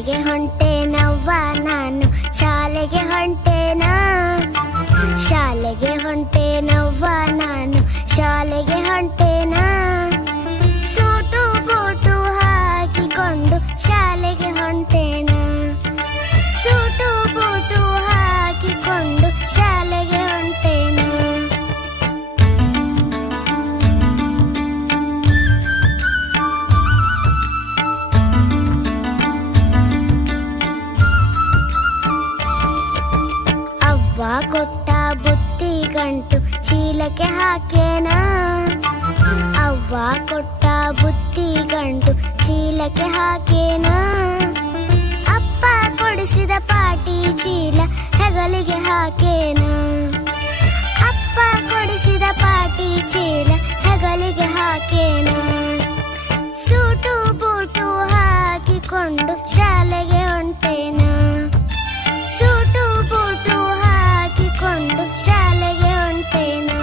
ಶಾಲೆಗೆ ಹೊಂಟೇನವ್ವ ನಾನು, ಶಾಲೆಗೆ ಹೊಂಟೇನಾ, ಶಾಲೆಗೆ ಹೊಂಟೇನವ್ವ ನಾನು, ಶಾಲೆಗೆ ಹೊಂಟೇನಾ. ಸೂಟು ಬೂಟು ಹಾಕಿಕೊಂಡು ಶಾಲೆಗೆ ಹೊಂಟೇನಾ, ಸೂಟು ಬೂಟು ಹಾಕಿಕೊಂಡು ಶಾಲೆಗೆ ಹೊಂಟೇನಾ. ಅವ್ವ ಕೊಟ್ಟ ಬುತ್ತಿ ಗಂಟು ಚೀಲಕ್ಕೆ ಹಾಕೇನಾ, ಅವ್ವ ಕೊಟ್ಟ ಬುತ್ತಿ ಗಂಟು ಚೀಲಕ್ಕೆ ಹಾಕೇನಾ. ಅಪ್ಪ ಕೊಡಿಸಿದ ಪಾಟಿ ಚೀಲ ಹೆಗಲಿಗೆ ಹಾಕೇನಾ, ಅಪ್ಪ ಕೊಡಿಸಿದ ಪಾಟಿ ಚೀಲ ಹೆಗಲಿಗೆ ಹಾಕೇನಾ. ಸೂಟು ಬೂಟು ಹಾಕಿಕೊಂಡು ಶಾಲೆಗೆ ಹೊಂಟೇನಾ, ಸೂಟು ಬೂಟು ಹಾಕಿಕೊಂಡು ಶಾಲೆಗೆ ಹೊಂಟೇನಾ.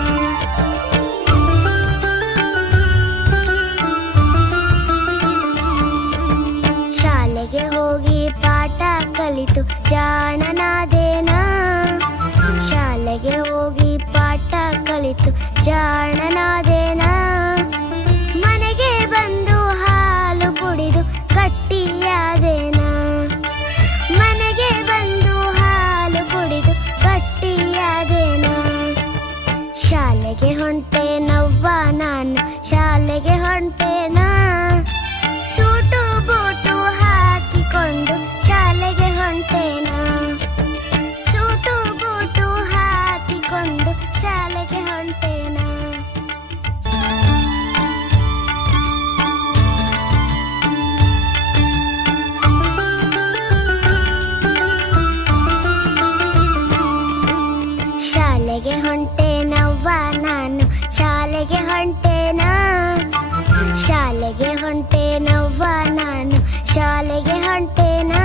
ಶಾಲೆಗೆ ಹೋಗಿ ಪಾಠ ಕಲಿತು ಜಾಣನಾದೇನಾ, ಶಾಲೆಗೆ ಹೋಗಿ ಪಾಠ ಕಲಿತು ಜಾಣನಾದೇನಾ. ಮನೆಗೆ ಬಂದು ಹಾಲು ಕುಡಿದು ಗಟ್ಟಿಯಾದೇನಾ, ಮನೆಗೆ ಬಂದು ಹಾಲು ಕುಡಿದು ಗಟ್ಟಿಯಾದೇನಾ. ಶಾಲೆಗೆ ಹೊಂಟೇನವ್ವ ನಾನು, ಶಾಲೆಗೆ ಹೊಂಟೇನಾ. ಸೂಟು ಬೂಟು ಹಾಕಿಕೊಂಡು ಶಾಲೆಗೆ ಹೊಂಟೇನಾ, ಸೂಟು ಬೂಟು ಹಾಕಿಕೊಂಡು ಶಾಲೆಗೆ ಹೊಂಟೇನಾ. ಶಾಲೆಗೆ ಹೊಂಟೇನವ್ವ ನಾನು, ಶಾಲೆಗೆ ಹೊಂಟೇನಾ, ಶಾಲೆಗೆ ಹೊಂಟೇನವ್ವ ನಾನು, ಶಾಲೆಗೆ ಹೊಂಟೇನಾ.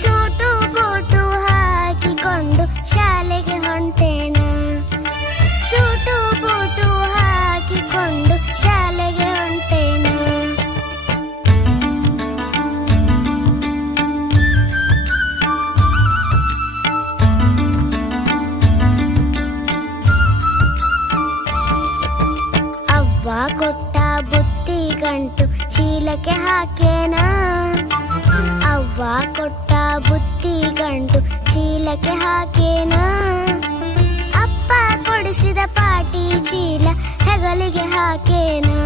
ಸೂಟು ಬೂಟು ಹಾಕಿಕೊಂಡು ಶಾಲೆಗೆ ಹೊಂಟೇನಾ, ಸೂಟು ಬೂಟು ಹಾಕಿಕೊಂಡು ಶಾಲೆಗೆ ಹೊಂಟೇನಾ. ಅವ್ವ ಕೊಟ್ಟ ಬುತ್ತಿ ಗಂಟು ಚೀಲಕ್ಕೆ ಹಾಕೇನಾ, ಅವ್ವ ಕೊಟ್ಟ ಬುತ್ತಿ ಗಂಟು ಚೀಲಕ್ಕೆ ಹಾಕೇನಾ. ಅಪ್ಪ ಕೊಡಿಸಿದ ಪಾಟಿ ಚೀಲ ಹೆಗಲಿಗೆ ಹಾಕೇನಾ,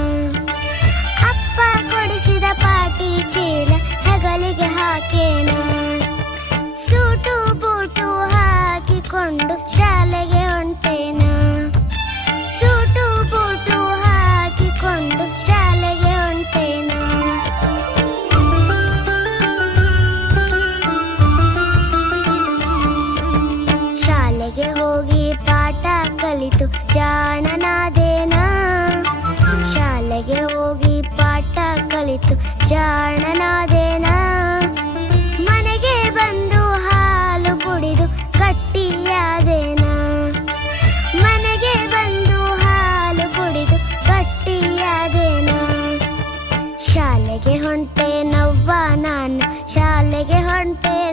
ಅಪ್ಪ ಕೊಡಿಸಿದ ಪಾಟಿ ಚೀಲ ಹೆಗಲಿಗೆ ಹಾಕೇನಾ. ಸೂಟು ಬೂಟು ಹಾಕಿಕೊಂಡು ಶಾಲೆಗೆ ಹೊಂಟೇನಾ, ಸೂಟು ಬೂಟು ಹಾಕಿಕೊಂಡು ಶಾಲೆಗೆ ಹೊಂಟೇನಾ. ಶಾಲೆಗೆ ಹೋಗಿ ಪಾಠ ಕಲಿತು ಜಾಣನಾದೇನಾ, ಶಾಲೆಗೆ ಹೋಗಿ ಪಾಠ ಕಲಿತು ಜಾಣನಾದೇನಾ. ಮನೆಗೆ ಬಂದು ಹಾಲು ಕುಡಿದು ಗಟ್ಟಿಯಾದೇನಾ, ಮನೆಗೆ ಬಂದು ಹಾಲು ಕುಡಿದು ಗಟ್ಟಿಯಾದೇನಾ. ಶಾಲೆಗೆ ಹೊಂಟೇನವ್ವ ನಾನು, ಶಾಲೆಗೆ ಹೊಂಟೇನಾ.